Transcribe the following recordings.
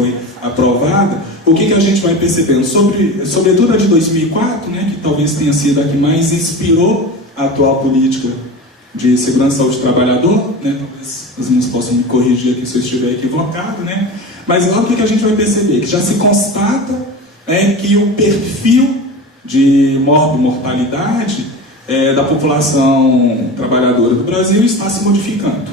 foi aprovada, o que a gente vai percebendo? Sobretudo a de 2004, né, que talvez tenha sido a que mais inspirou a atual política de segurança e saúde do trabalhador, né, talvez as meninas possam me corrigir aqui se eu estiver equivocado, né, mas lá o que a gente vai perceber? Que já se constata que o perfil de mortalidade da população trabalhadora do Brasil está se modificando.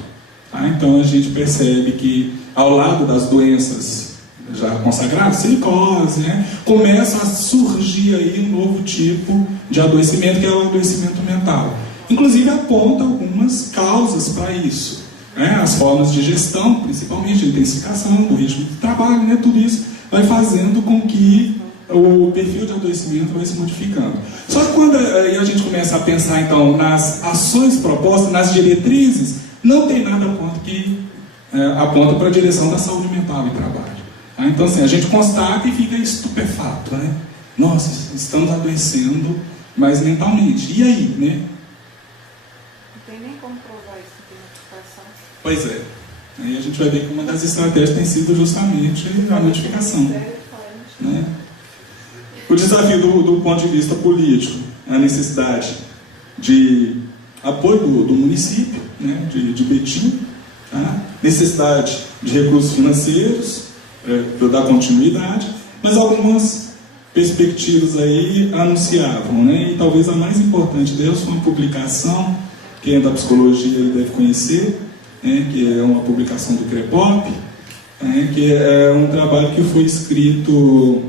Tá? Então a gente percebe que, ao lado das doenças já consagradas, silicose, né, começa a surgir aí um novo tipo de adoecimento, que é o adoecimento mental. Inclusive aponta algumas causas para isso. Né? As formas de gestão, principalmente a intensificação do ritmo de trabalho, né, tudo isso vai fazendo com que o perfil de adoecimento vai se modificando. Só que quando a gente começa a pensar então nas ações propostas, nas diretrizes, não tem nada que aponta para a direção da saúde mental e trabalho. Tá? Então assim, a gente constata e fica estupefato, né? Nossa, estamos adoecendo, mas mentalmente. E aí, né? Não tem nem como provar isso em notificação. Pois é. Aí a gente vai ver que uma das estratégias tem sido justamente a notificação. Né? O desafio do ponto de vista político, a necessidade de apoio do município, né, de Betim, tá? Necessidade de recursos financeiros para dar continuidade, mas algumas perspectivas aí anunciavam, né? E talvez a mais importante delas foi uma publicação, quem é da psicologia deve conhecer, né, que é uma publicação do CREPOP, que é um trabalho que foi escrito.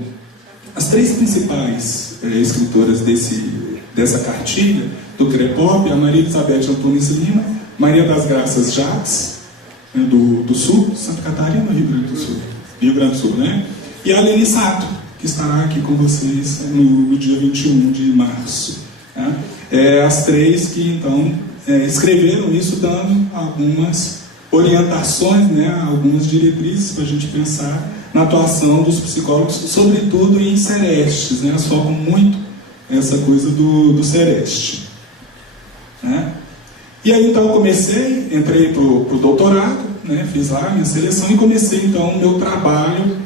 As três principais escritoras dessa cartilha do CREPOP, a Maria Elizabeth Antunes Lima, Maria das Graças Jacques, do Sul, Santa Catarina, Rio Grande do Sul, né? E a Leni Sato, que estará aqui com vocês no dia 21 de março. Tá? As três que, então, escreveram isso, dando algumas orientações, né, algumas diretrizes para a gente pensar na atuação dos psicólogos, sobretudo em serestes, né? Elas focam muito essa coisa do sereste. Né? E aí então eu entrei para o doutorado, né? Fiz lá a minha seleção e comecei então o meu trabalho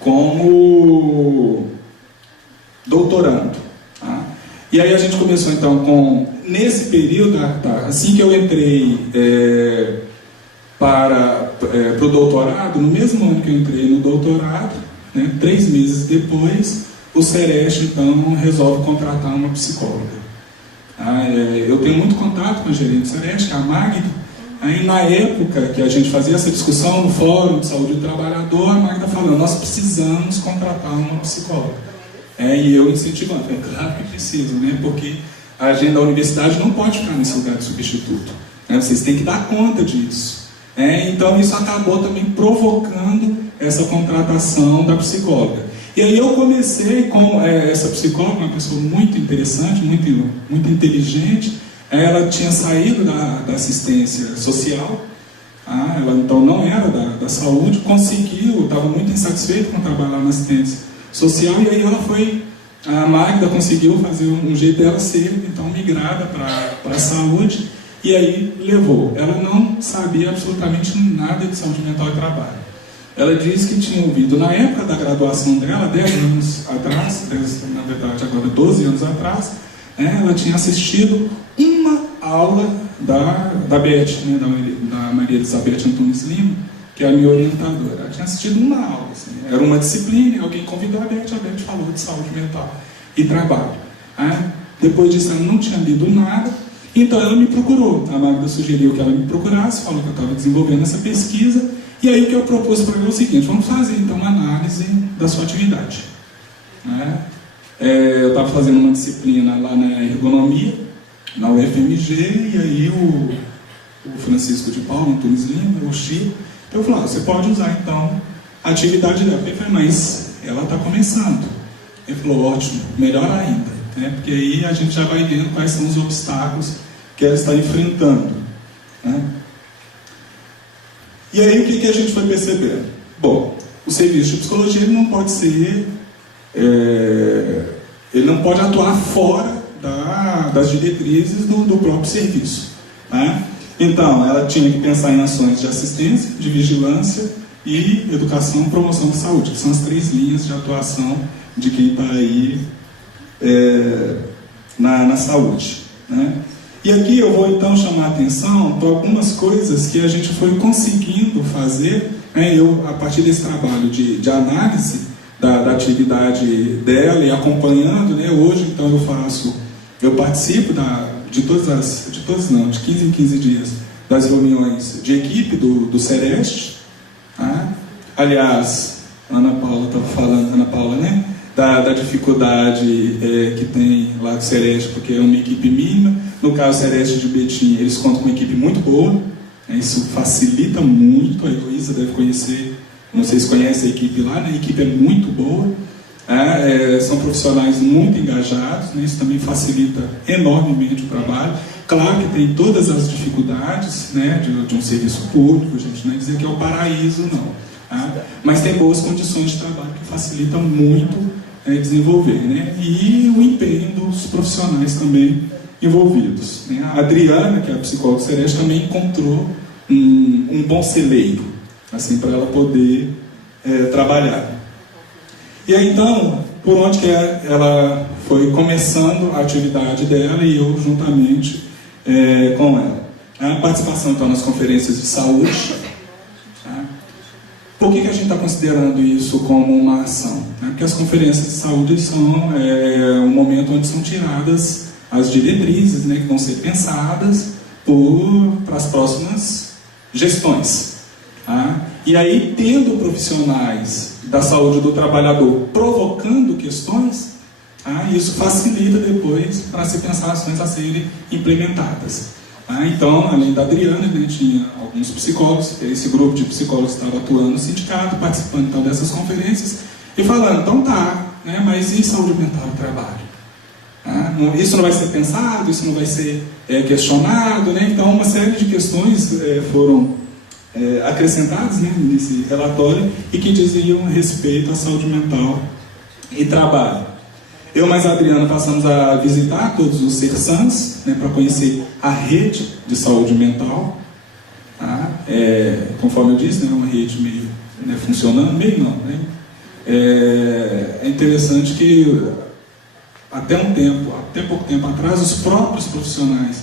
como doutorando. Tá? E aí a gente começou então nesse período, assim que eu entrei para o doutorado, no mesmo ano que eu entrei no doutorado, né, 3 meses depois, o Sereste então resolve contratar uma psicóloga. Eu tenho muito contato com a gerente do Sereste, que é a Magda. Aí na época que a gente fazia essa discussão no Fórum de Saúde do Trabalhador, a Magda falou, nós precisamos contratar uma psicóloga. E eu incentivando, claro que precisa, né, porque a agenda da universidade não pode ficar nesse lugar de substituto. Né, vocês têm que dar conta disso. Então isso acabou também provocando essa contratação da psicóloga. E aí eu comecei com essa psicóloga, uma pessoa muito interessante, muito inteligente. Ela tinha saído da assistência social, ela então não era da saúde, estava muito insatisfeita com trabalhar na assistência social, e aí a Magda conseguiu fazer um jeito dela ser então migrada para a saúde. E aí levou. Ela não sabia absolutamente nada de saúde mental e trabalho. Ela disse que tinha ouvido, na época da graduação dela, 10 anos atrás, na verdade agora 12 anos atrás, ela tinha assistido uma aula da Beth, né, da Maria Elizabeth Antunes Lima, que é a minha orientadora. Ela tinha assistido uma aula. Assim, era uma disciplina, alguém convidou a Beth falou de saúde mental e trabalho. Depois disso ela não tinha lido nada. Então ela me procurou, a Magda sugeriu que ela me procurasse, falou que eu estava desenvolvendo essa pesquisa, e aí o que eu propus para ela é o seguinte, vamos fazer então uma análise da sua atividade. Eu estava fazendo uma disciplina lá na ergonomia, na UFMG, e aí o Francisco de Paula, Antunes Lima, o Chico, eu falei, você pode usar então a atividade dela. Eu falei, mas ela está começando. Ele falou, ótimo, melhor ainda, né? Porque aí a gente já vai vendo quais são os obstáculos que ela está enfrentando. Né? E aí o que a gente foi percebendo? Bom, o serviço de psicologia ele não pode ser, ele não pode atuar fora das diretrizes do próprio serviço. Né? Então, ela tinha que pensar em ações de assistência, de vigilância e educação e promoção da saúde, que são as 3 linhas de atuação de quem está aí na saúde, né? E aqui eu vou então chamar a atenção para algumas coisas que a gente foi conseguindo fazer, né? Eu, a partir desse trabalho de análise da atividade dela e acompanhando, né? Hoje então eu participo de 15 em 15 dias das reuniões de equipe do Sereste, tá? Aliás, Ana Paula estava falando, né? Da dificuldade que tem lá do Sereste, porque é uma equipe mínima. No caso Sereste de Betim, eles contam com uma equipe muito boa, né? Isso facilita muito. A Heloísa deve conhecer, não sei se conhece a equipe lá, né? A equipe é muito boa, são profissionais muito engajados, né? Isso também facilita enormemente o trabalho. Claro que tem todas as dificuldades, né, de um serviço público, a gente não é dizer que é o paraíso, não, tá? Mas tem boas condições de trabalho que facilitam muito desenvolver, né? E o empenho dos profissionais também envolvidos, né? A Adriana, que é a psicóloga Sereste, também encontrou um bom celeiro, assim, para ela poder trabalhar. E aí, então, por onde que ela foi começando a atividade dela e eu juntamente com ela. A participação, então, nas conferências de saúde. Tá? Por que a gente está considerando isso como uma ação? Porque as conferências de saúde são um momento onde são tiradas as diretrizes, né, que vão ser pensadas para as próximas gestões. Tá? E aí, tendo profissionais da saúde do trabalhador provocando questões, isso facilita depois para se pensar ações a serem implementadas. Então, além da Adriana, né, tinha alguns psicólogos, esse grupo de psicólogos estava atuando no sindicato, participando então dessas conferências e falando, então tá, né, mas e saúde mental e trabalho? Isso não vai ser pensado, isso não vai ser questionado, né? Então uma série de questões foram acrescentadas, né, nesse relatório e que diziam respeito à saúde mental e trabalho. Eu mais a Adriana passamos a visitar todos os CERSANs, né, para conhecer a rede de saúde mental. Tá? Conforme eu disse, né, uma rede meio funcionando, meio não. Né? É interessante que até pouco tempo atrás, os próprios profissionais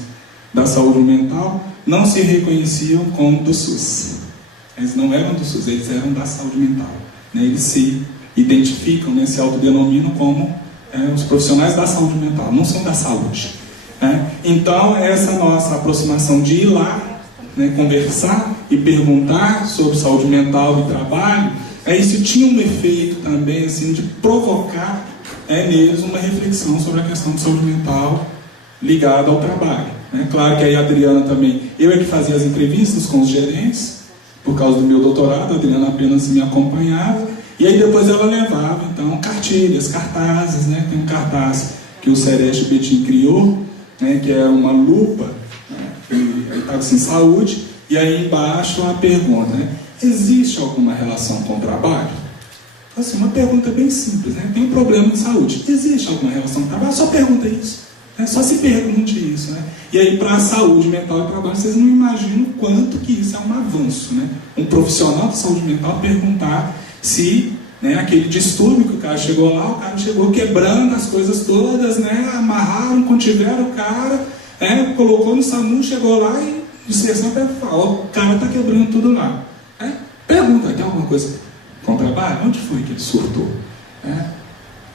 da saúde mental não se reconheciam como do SUS. Eles não eram do SUS, eles eram da saúde mental. Né? Eles se identificam, né, se autodenominam como os profissionais da saúde mental, não são da saúde. Né? Então, essa nossa aproximação de ir lá, né, conversar e perguntar sobre saúde mental e trabalho, isso tinha um efeito também assim, de provocar neles uma reflexão sobre a questão de saúde mental ligada ao trabalho. Né? Claro que aí a Adriana também, eu que fazia as entrevistas com os gerentes, por causa do meu doutorado, a Adriana apenas me acompanhava, e aí depois ela levava, então, cartilhas, cartazes, né? Tem um cartaz que o Sereste Betim criou, né? Que era uma lupa, né? Ele estava assim, saúde, e aí embaixo a pergunta, né? Existe alguma relação com o trabalho? Assim, uma pergunta bem simples, né? Tem um problema de saúde, existe alguma relação com o trabalho? Só pergunta isso, né? Só se pergunte isso, né? E aí para a saúde mental e trabalho, vocês não imaginam o quanto que isso é um avanço, né? Um profissional de saúde mental perguntar se, né, aquele distúrbio que o cara chegou lá, o cara chegou quebrando as coisas todas, né, amarraram, contiveram o cara, colocou no SAMU, chegou lá e o CERSAN falou, o cara está quebrando tudo lá. Pergunta, tem alguma coisa com o trabalho? Onde foi que ele surtou?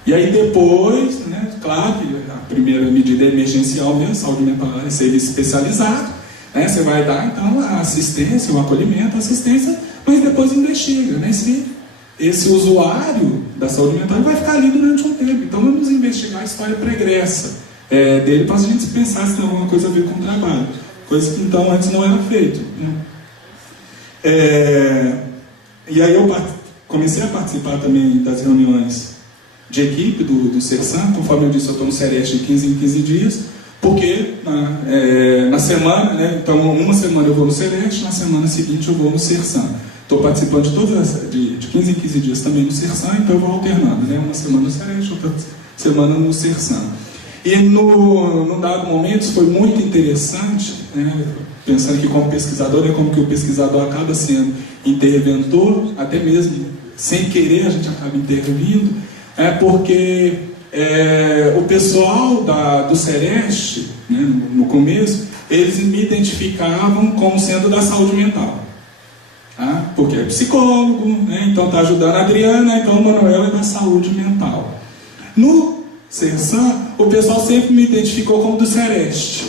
E aí depois, né, claro que a primeira medida é emergencial mesmo, saúde mental é serviço especializado, né, você vai dar então a assistência, o acolhimento, a assistência, mas depois investiga, né, esse usuário da saúde mental vai ficar ali durante um tempo. Então vamos investigar a história pregressa dele para a gente pensar se tem alguma coisa a ver com o trabalho. Coisa que então antes não era feito. Né? E aí eu comecei a participar também das reuniões de equipe do CERSAN. Conforme eu disse, eu estou no Sereste de 15 em 15 dias, porque na semana, né, então uma semana eu vou no Sereste, na semana seguinte eu vou no CERSAN. Estou participando de todas de 15 em 15 dias também no CERSAN, então eu vou alternando, né? Uma semana no Sereste, outra semana no CERSAN. E num dado momento foi muito interessante, né? Pensando que como pesquisador, como que o pesquisador acaba sendo interventor, até mesmo sem querer a gente acaba intervindo, porque o pessoal do Sereste, né, no começo, eles me identificavam como sendo da saúde mental. Tá? Porque é psicólogo, né, então está ajudando a Adriana, então o Manuel é da saúde mental. No Sersan, o pessoal sempre me identificou como do Sereste.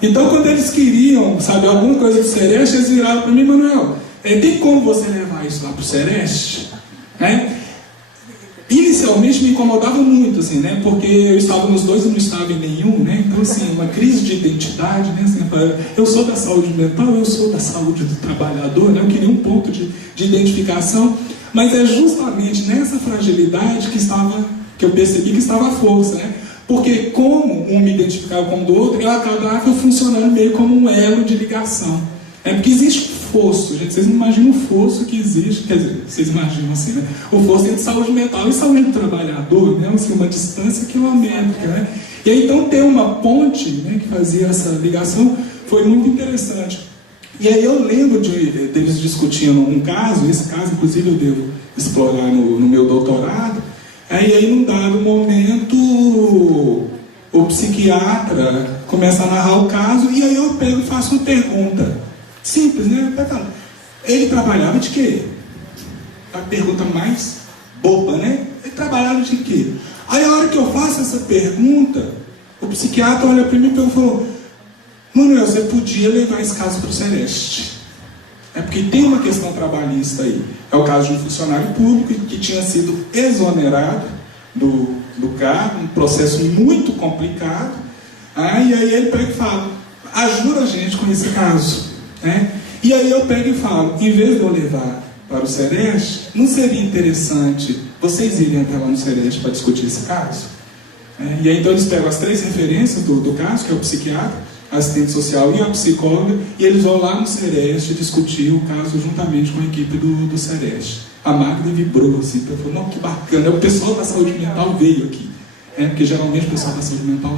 Então, quando eles queriam saber alguma coisa do Sereste, eles viraram para mim: Manuel, tem como você levar isso lá para o Sereste? Né? Inicialmente me incomodava muito, assim, né? Porque eu estava nos dois e não estava em nenhum, né? Então, assim, uma crise de identidade, né? Assim, eu sou da saúde mental, eu sou da saúde do trabalhador, né? Eu queria um ponto de identificação, mas é justamente nessa fragilidade que eu percebi que estava a força, né? Porque como um me identificava como do outro, eu acabava funcionando meio como um elo de ligação. Porque existe fosso, gente, vocês não imaginam o fosso que existe, quer dizer, vocês imaginam assim, né? O fosso entre saúde mental e saúde do trabalhador, né? Assim, uma distância quilométrica, né? E aí, então, ter uma ponte, né, que fazia essa ligação foi muito interessante. E aí eu lembro deles discutindo um caso, esse caso, inclusive, eu devo explorar no meu doutorado. E aí, num dado momento, o psiquiatra começa a narrar o caso, e aí eu pego e faço uma pergunta. Simples, né? Ele trabalhava de quê? A pergunta mais boba, né? Ele trabalhava de quê? Aí, a hora que eu faço essa pergunta, o psiquiatra olha para mim e falou: Manuel, você podia levar esse caso para o Sereste. Porque tem uma questão trabalhista aí. É o caso de um funcionário público que tinha sido exonerado do cargo, um processo muito complicado. E aí ele pega e fala: ajuda a gente com esse caso. E aí eu pego e falo: em vez de eu levar para o Sereste, não seria interessante vocês irem até lá no Sereste para discutir esse caso? E aí então eles pegam as 3 referências do caso, que é o psiquiatra, a assistente social e a psicóloga, e eles vão lá no Sereste discutir o caso juntamente com a equipe do Sereste. A Magda vibrou assim, então falou: não, que bacana, o pessoal da saúde mental veio aqui. Porque geralmente o pessoal da saúde mental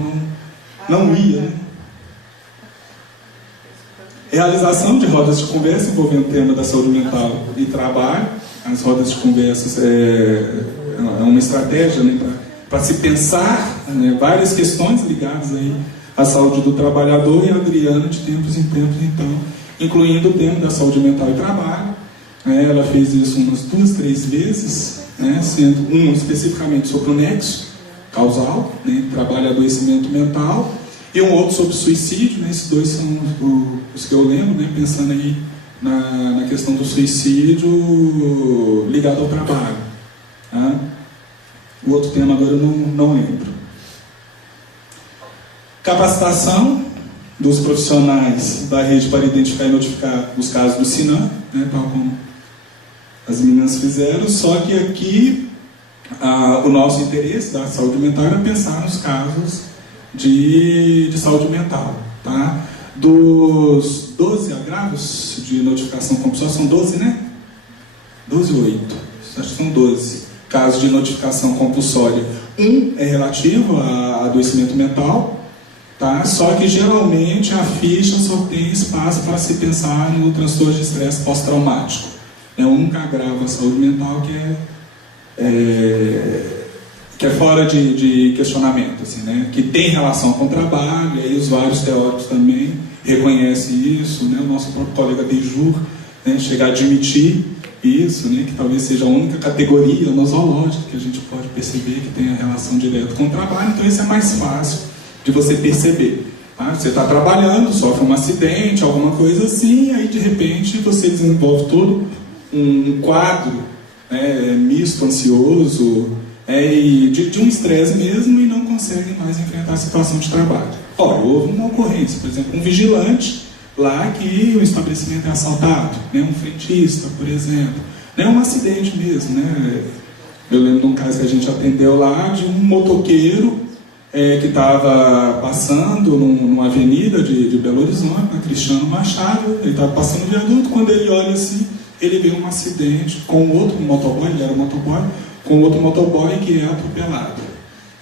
não ia, né? Realização de rodas de conversa envolvendo o tema da saúde mental e trabalho. As rodas de conversa é uma estratégia, né, para se pensar, né, várias questões ligadas aí à saúde do trabalhador, e a Adriana, de tempos em tempos, então, incluindo o tema da saúde mental e trabalho. Ela fez isso umas 2, 3 vezes, né, sendo um especificamente sobre o nexo causal, né, trabalho e adoecimento mental, e um outro sobre suicídio, né? Esses 2 são os que eu lembro, né? Pensando aí na questão do suicídio ligado ao trabalho. Tá? O outro tema agora eu não lembro. Capacitação dos profissionais da rede para identificar e notificar os casos do SINAM, né? Tal como as meninas fizeram, só que aqui o nosso interesse da saúde mental era pensar nos casos de saúde mental, tá? Dos 12 agravos de notificação compulsória, são 12, né? 12 ou 8, acho que são 12 casos de notificação compulsória. Um é relativo a adoecimento mental, tá? Só que geralmente a ficha só tem espaço para se pensar no transtorno de estresse pós-traumático. É o único agravo à saúde mental que é fora de questionamento, assim, né? Que tem relação com o trabalho, e aí os vários teóricos também reconhecem isso, né? O nosso próprio colega Beijur, né, chega a admitir isso, né? Que talvez seja a única categoria nosológica que a gente pode perceber que tem a relação direta com o trabalho, então isso é mais fácil de você perceber. Tá? Você está trabalhando, sofre um acidente, alguma coisa assim, e aí de repente você desenvolve todo um quadro, né, misto, ansioso, de um estresse mesmo, e não consegue mais enfrentar a situação de trabalho. Olha, houve uma ocorrência, por exemplo, um vigilante lá que o estabelecimento é assaltado, né, um frentista, por exemplo, né, um acidente mesmo, né? Eu lembro de um caso que a gente atendeu lá de um motoqueiro que estava passando numa avenida de Belo Horizonte, na Cristiano Machado. Ele estava passando o viaduto, quando ele olha assim, ele vê um acidente com outro motoboy, ele era motoboy, com outro motoboy que é atropelado.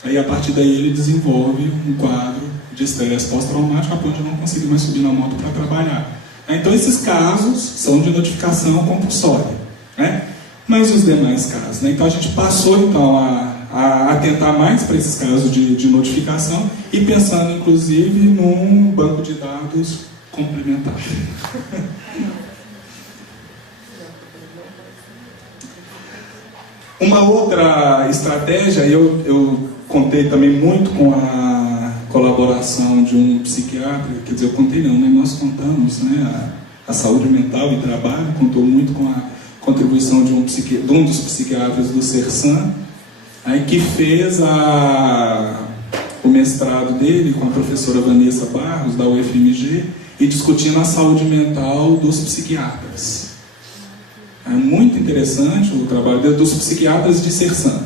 Aí a partir daí ele desenvolve um quadro de estresse pós-traumático a ponto de não conseguir mais subir na moto para trabalhar. Então esses casos são de notificação compulsória, né? Mas os demais casos, né? Então a gente passou então a atentar mais para esses casos de notificação e pensando inclusive num banco de dados complementar. Uma outra estratégia, eu contei também muito com a colaboração de um psiquiatra, quer dizer, eu contei não, né? Nós contamos, né? A saúde mental e trabalho contou muito com a contribuição de um dos psiquiatras do Sersan, aí, que fez o mestrado dele com a professora Vanessa Barros, da UFMG, e discutindo a saúde mental dos psiquiatras. É muito interessante o trabalho dos psiquiatras de Sersan.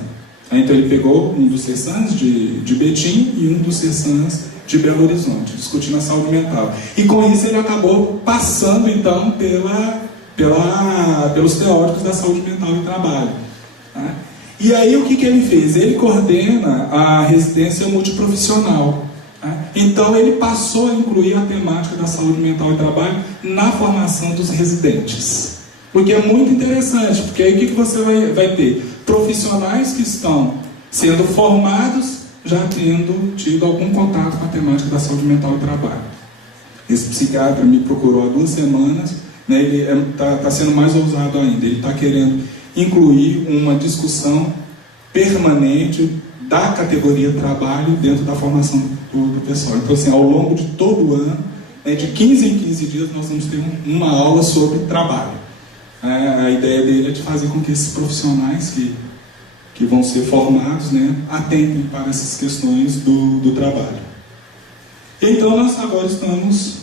Então ele pegou um dos Sersans de Betim e um dos Sersans de Belo Horizonte, discutindo a saúde mental. E com isso ele acabou passando então pelos teóricos da saúde mental e trabalho. Tá? E aí o que ele fez? Ele coordena a residência multiprofissional. Tá? Então ele passou a incluir a temática da saúde mental e trabalho na formação dos residentes. Porque é muito interessante, porque aí o que você vai ter? Profissionais que estão sendo formados já tendo tido algum contato com a temática da saúde mental e trabalho. Esse psiquiatra me procurou há 2 semanas, né, ele está sendo mais ousado ainda, ele está querendo incluir uma discussão permanente da categoria trabalho dentro da formação do pessoal. Então, assim, ao longo de todo o ano, né, de 15 em 15 dias, nós vamos ter uma aula sobre trabalho. A ideia dele é de fazer com que esses profissionais que vão ser formados, né, atentem para essas questões do trabalho. Então nós agora estamos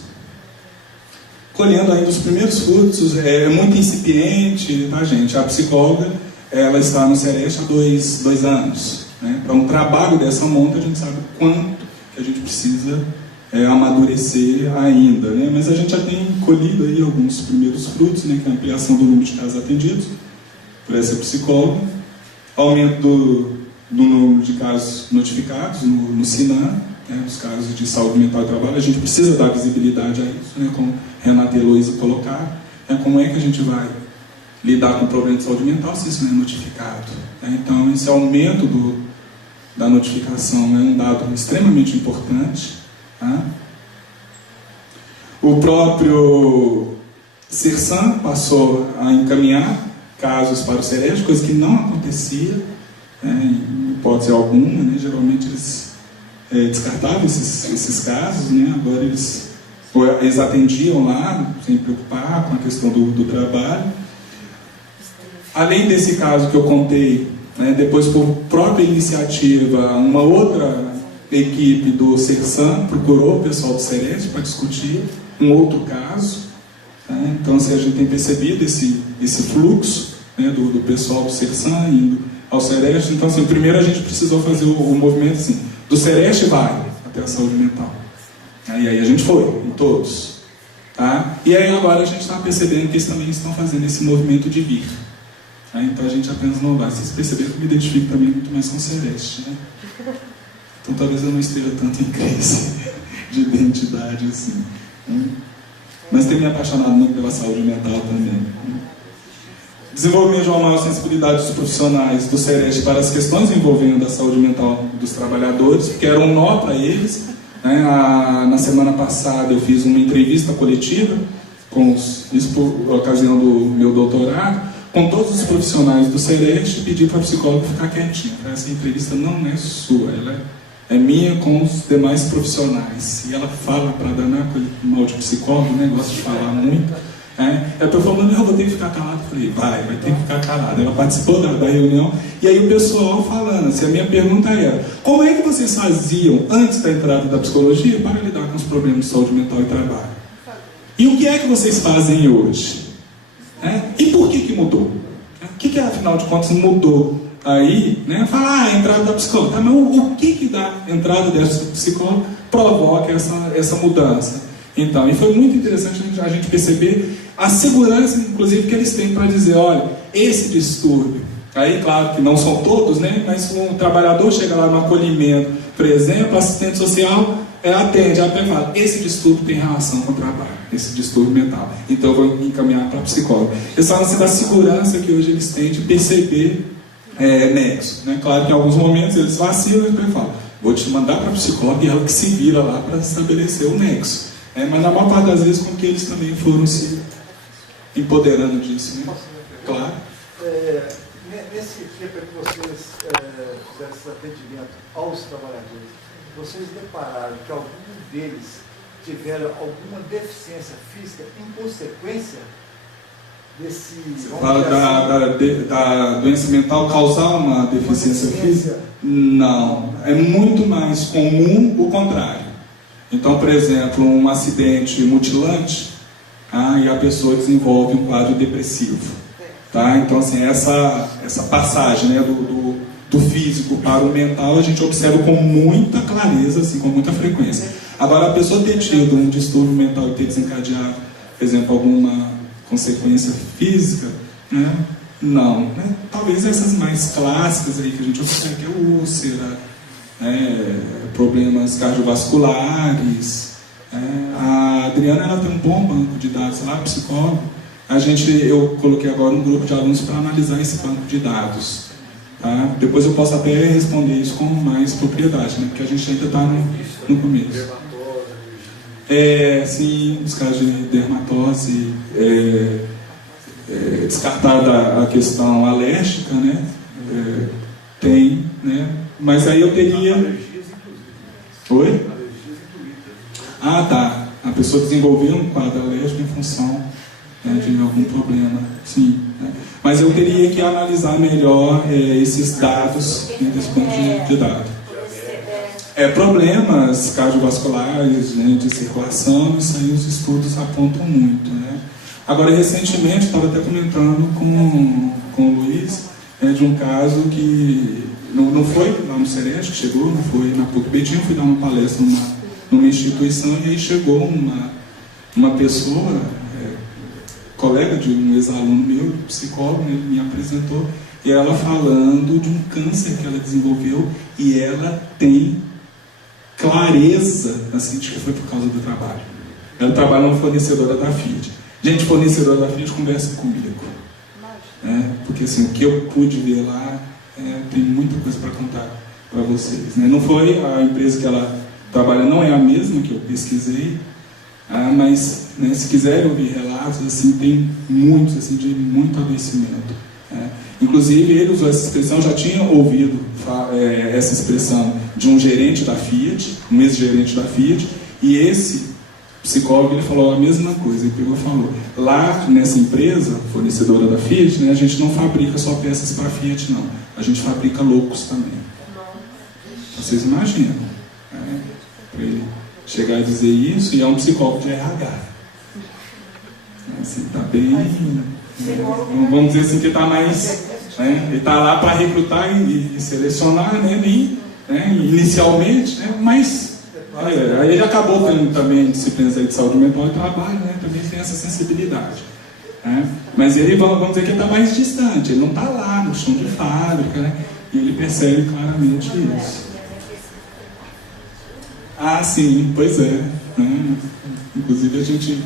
colhendo ainda os primeiros frutos, é muito incipiente, tá, gente? A psicóloga, ela está no Sereste há 2 anos. Né? Para um trabalho dessa monta, a gente sabe quanto que a gente precisa amadurecer ainda, né? Mas a gente já tem colhido aí alguns primeiros frutos, né? Que é a ampliação do número de casos atendidos por essa psicóloga, aumento do número de casos notificados no SINAM, né? Os casos de saúde mental e trabalho. A gente precisa dar visibilidade a isso, né? Como Renata e Heloísa colocaram, né? Como é que a gente vai lidar com o problema de saúde mental se isso não é notificado, né? Então esse aumento da notificação é um dado extremamente importante. O próprio Sersan passou a encaminhar casos para o Sereste, coisa que não acontecia, em hipótese alguma, né? Geralmente eles descartavam esses casos, né? Agora eles atendiam lá, sem preocupar com a questão do trabalho. Além desse caso que eu contei, né? Depois por própria iniciativa, uma outra equipe do Sersan procurou o pessoal do Sereste para discutir um outro caso. Tá? Então, assim, a gente tem percebido esse fluxo, né, do pessoal do Sersan indo ao Sereste. Então, assim, primeiro a gente precisou fazer o movimento assim, do Sereste vai até a saúde mental. E aí a gente foi, em todos. Tá? E aí agora a gente está percebendo que eles também estão fazendo esse movimento de vir. Tá? Então a gente apenas não vai. Vocês perceberam que eu me identifico também muito mais com o Sereste, né? Então talvez eu não esteja tanto em crise de identidade assim. Mas tenho me apaixonado muito pela saúde mental também. Desenvolvimento de uma maior sensibilidade dos profissionais do Sereste para as questões envolvendo a saúde mental dos trabalhadores, que era um nó para eles. Né? Na semana passada eu fiz uma entrevista coletiva, isso por ocasião do meu doutorado, com todos os profissionais do Sereste, e pedi para a psicóloga ficar quietinha. Essa entrevista não é sua, ela é minha com os demais profissionais. E ela fala para danar com mal de psicólogo, né? Gosta de falar muito. Eu estou falando, eu vou ter que ficar calado. Eu falei, vai ter que ficar calado. Ela participou da reunião, e aí o pessoal falando, assim, a minha pergunta era, como é que vocês faziam antes da entrada da psicologia para lidar com os problemas de saúde mental e trabalho? E o que é que vocês fazem hoje? E por que mudou? O que afinal de contas mudou? Aí, né, fala, a entrada da psicóloga. Tá, mas o que da entrada dessa psicóloga provoca essa mudança? Então, e foi muito interessante a gente perceber a segurança, inclusive, que eles têm para dizer, olha, esse distúrbio, aí claro que não são todos, né, mas um trabalhador chega lá no acolhimento, por exemplo, assistente social, atende, até fala, esse distúrbio tem relação com o trabalho, esse distúrbio mental, então eu vou encaminhar para psicólogo. Eles falam assim da segurança que hoje eles têm de perceber nexo, né? Claro que em alguns momentos eles vacilam e falam, vou te mandar para psicólogo e ela que se vira lá para estabelecer o nexo. Mas na maior parte das vezes com que eles também foram se empoderando disso, né? Claro. Nesse tempo que vocês fizeram esse atendimento aos trabalhadores, vocês depararam que algum deles tiveram alguma deficiência física em consequência desse... Você fala da doença mental causar uma deficiência física? Não. É muito mais comum o contrário. Então, por exemplo, um acidente mutilante, e a pessoa desenvolve um quadro depressivo. Tá? Então, assim, essa passagem, né, do físico para o mental, a gente observa com muita clareza, assim, com muita frequência. Agora, a pessoa ter tido um distúrbio mental e ter desencadeado, por exemplo, alguma consequência física, né? Não. Né? Talvez essas mais clássicas aí que a gente observa, que é úlcera, problemas cardiovasculares. A Adriana, ela tem um bom banco de dados lá, psicólogo. Eu coloquei agora um grupo de alunos para analisar esse banco de dados. Tá? Depois eu posso até responder isso com mais propriedade, né? Porque a gente ainda está no começo. Sim, os casos de dermatose, descartada a questão alérgica, né? Tem, né? Mas aí eu teria... Oi? Tá. A pessoa desenvolveu um quadro alérgico em função de algum problema, sim. Né? Mas eu teria que analisar melhor esses dados desse banco de dados. Problemas cardiovasculares, né, de circulação, isso aí os estudos apontam muito. Né? Agora, recentemente, estava até comentando com o Luiz de um caso que não foi lá no Sereste que chegou, não foi na PUC Betim, fui dar uma palestra numa instituição e aí chegou uma pessoa, colega de um ex-aluno meu, psicólogo, ele me apresentou, e ela falando de um câncer que ela desenvolveu e ela tem clareza assim, de que foi por causa do trabalho. Ela trabalha numa fornecedora da Fiat. Gente, fornecedora da Fiat, conversa comigo. Porque assim, o que eu pude ver lá, tem muita coisa para contar para vocês. Né? Não foi a empresa que ela trabalha, não é a mesma que eu pesquisei, mas né, se quiserem ouvir relatos, assim, tem muitos, assim, de muito adoecimento. Inclusive, ele usou essa expressão, já tinha ouvido essa expressão de um gerente da Fiat, um ex-gerente da Fiat, e esse psicólogo, ele falou a mesma coisa, ele pegou e falou, lá nessa empresa, fornecedora da Fiat, né, a gente não fabrica só peças para a Fiat, não, a gente fabrica loucos também. Vocês imaginam, para ele chegar a dizer isso, e é um psicólogo de RH. Assim, tá bem... vamos dizer assim que está mais... ele está lá para recrutar e selecionar, né, inicialmente, né, mas... aí ele acabou tendo também disciplinas de saúde mental e trabalho, né, também tem essa sensibilidade. Mas ele, vamos dizer que ele está mais distante, ele não está lá no chão de fábrica, né, e ele percebe claramente isso. Sim, pois é. Inclusive a gente,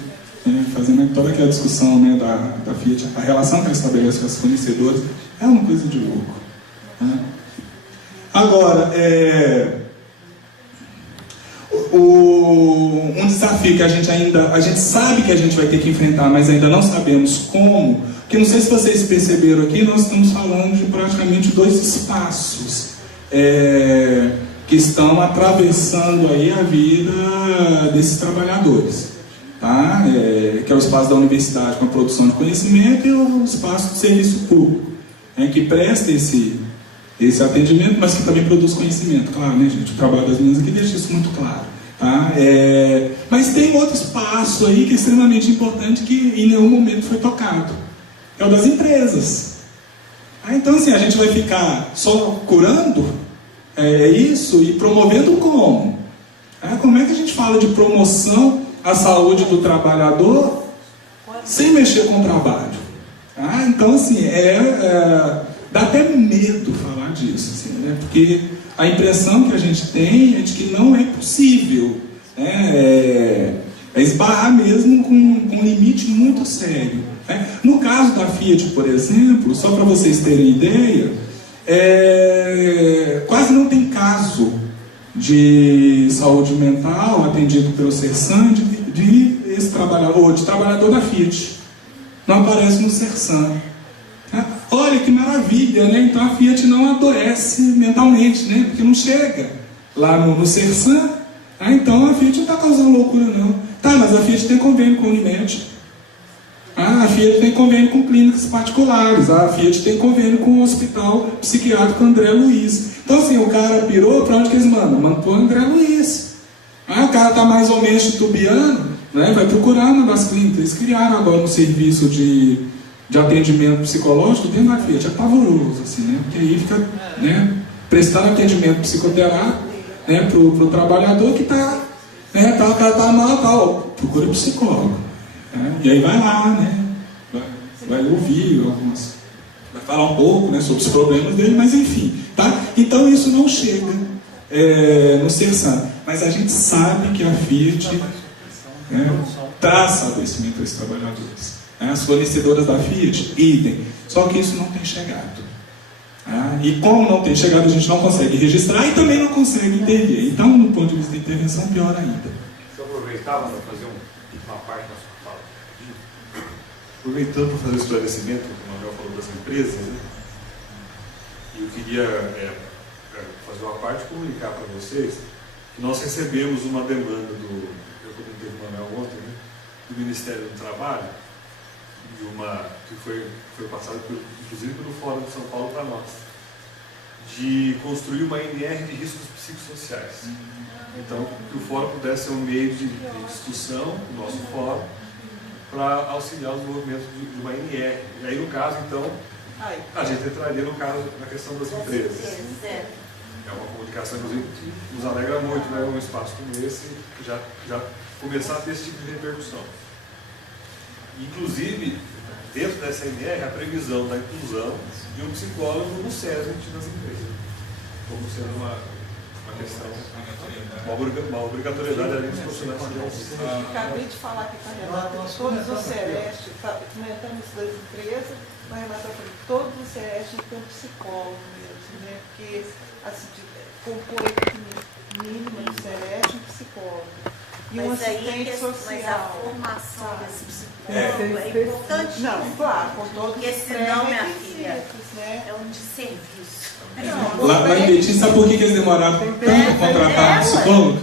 fazendo toda aquela discussão, né, da Fiat, a relação que ela estabelece com as fornecedoras é uma coisa de louco. Agora, um desafio que a gente sabe que a gente vai ter que enfrentar, mas ainda não sabemos como, porque não sei se vocês perceberam aqui, nós estamos falando de praticamente 2 espaços que estão atravessando aí a vida desses trabalhadores, tá? Que é o espaço da universidade com a produção de conhecimento e o espaço do serviço público, que presta esse atendimento, mas que também produz conhecimento, claro, né, gente? O trabalho das meninas aqui deixa isso muito claro, tá? Mas tem outro espaço aí que é extremamente importante que em nenhum momento foi tocado, é o das empresas. Então, assim, a gente vai ficar só curando isso e promovendo como? Como é que a gente fala de promoção à saúde do trabalhador sem mexer com o trabalho? Então, assim, dá até medo falar disso, assim, né? Porque a impressão que a gente tem é de que não é possível É esbarrar mesmo com um limite muito sério. Né? No caso da Fiat, por exemplo, só para vocês terem ideia, quase não tem caso de saúde mental atendido pelo Sersan de trabalhador da Fiat. Não aparece no Sersan. Olha que maravilha, né? Então a Fiat não adoece mentalmente, né? Porque não chega lá no Sersan. Então a Fiat não está causando loucura, não. Tá, mas a Fiat tem convênio com a Unimed. A Fiat tem convênio com clínicas particulares. A Fiat tem convênio com o Hospital Psiquiátrico André Luiz. Então assim, o cara pirou, para onde que eles mandam? Mandam para o André Luiz. O cara está mais ou menos titubeando, né? Vai procurar uma das clínicas. Eles criaram agora um serviço de atendimento psicológico dentro da Fiat. É pavoroso, assim, né? Porque aí fica, né, prestando atendimento psicoterápico, né, para o trabalhador que está, né, o cara está mal, tal, procura psicólogo. Né? E aí vai lá, né? Vai ouvir algumas, vai falar um pouco, né, sobre os problemas dele, mas enfim, tá? Então isso não chega no Sersan. Mas a gente sabe que a Fiat traz adoecimento a esses trabalhadores. As fornecedoras da Fiat, idem. Só que isso não tem chegado. E como não tem chegado, a gente não consegue registrar e também não consegue intervir. Então, no ponto de vista da intervenção, pior ainda. Deixa eu aproveitar para fazer uma parte da sua fala. Aproveitando para fazer o esclarecimento, que o Manuel falou das empresas, né? Eu queria fazer uma parte e comunicar para vocês que nós recebemos uma demanda eu comentei com o Manuel ontem, né, do Ministério do Trabalho, que foi passada inclusive pelo Fórum de São Paulo para nós, de construir uma NR de riscos psicossociais. Então, que o Fórum pudesse ser um meio de discussão, o nosso Fórum, para auxiliar o desenvolvimento de uma NR. E aí, no caso, então, a gente entraria no caso na questão das empresas. É uma comunicação, inclusive, que nos alegra muito, né, um espaço como esse, já começar a ter esse tipo de repercussão. Inclusive, dentro dessa NR, a previsão da inclusão de um psicólogo no SESMIT nas empresas, como sendo uma questão, uma obrigatoriedade ali dos profissionais de auxílio. Acabei de falar aqui com a Renata, todos os CEREST, comentando isso das empresas, mas a Renata falou, todos os CEREST têm um psicólogo mesmo, né? Porque assim, compor a equipe mínima do CEREST um psicólogo. E um assistente social. Mas a formação desse psicólogo é importante. Não, claro, com todos porque os senão, minha filha, né? é um desserviço. Lá em Betim, sabe por que eles demoraram tanto para contratar psicólogo?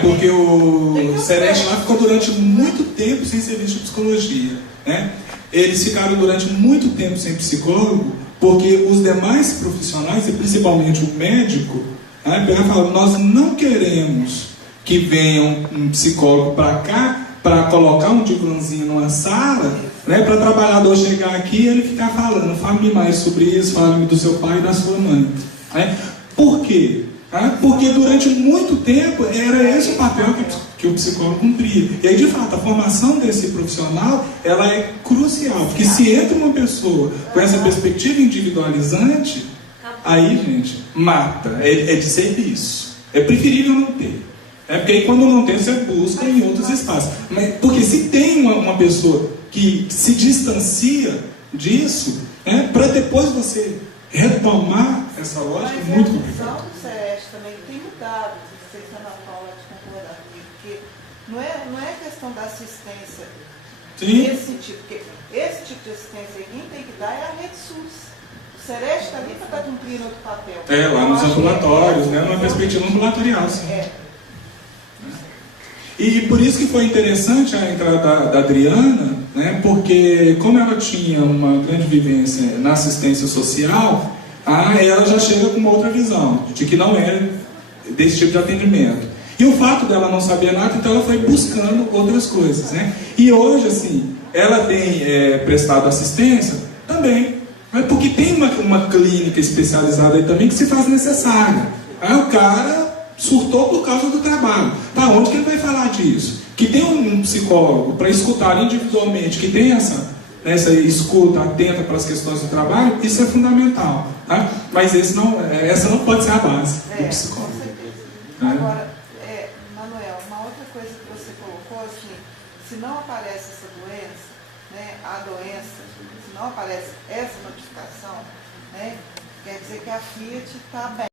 Porque o SEREST lá ficou durante muito tempo sem serviço de psicologia. Né? Eles ficaram durante muito tempo sem psicólogo, porque os demais profissionais, e principalmente o médico, falaram, nós não queremos que venha um psicólogo para cá, para colocar um divãzinho numa sala, né, para o trabalhador chegar aqui e ele ficar falando, fale-me mais sobre isso, fale-me do seu pai e da sua mãe. Né? Por quê? Porque durante muito tempo era esse o papel que o psicólogo cumpria. E aí, de fato, a formação desse profissional, ela é crucial, porque se entra uma pessoa com essa perspectiva individualizante, aí, gente, mata, é de serviço. É preferível não ter. Porque aí quando não tem, você busca em outros espaços. Porque se tem uma pessoa que se distancia disso, para depois você retomar essa lógica, é muito complicado. Mas a visão do SEREST também tem mudado, não sei se a Ana Paula te concordar comigo, porque não é questão da assistência desse tipo, porque esse tipo de assistência quem tem que dar é a rede SUS. O SEREST está ali para estar cumprindo outro papel. Lá nos ambulatórios, numa perspectiva ambulatorial, sim. E por isso que foi interessante a entrada da Adriana, né, porque como ela tinha uma grande vivência na assistência social, ela já chega com uma outra visão, de que não é desse tipo de atendimento. E o fato dela não saber nada, então ela foi buscando outras coisas. Né? E hoje, assim, ela tem prestado assistência também, porque tem uma clínica especializada aí também que se faz necessária. O cara surtou por causa do trabalho. Onde que ele vai falar disso? Que tem um psicólogo para escutar individualmente, que tem essa escuta atenta para as questões do trabalho, isso é fundamental. Tá? Mas essa não pode ser a base do psicólogo. Com certeza. Agora, Manuel, se não aparece essa doença, né, a doença, se não aparece essa notificação, né, quer dizer que a Fiat está bem.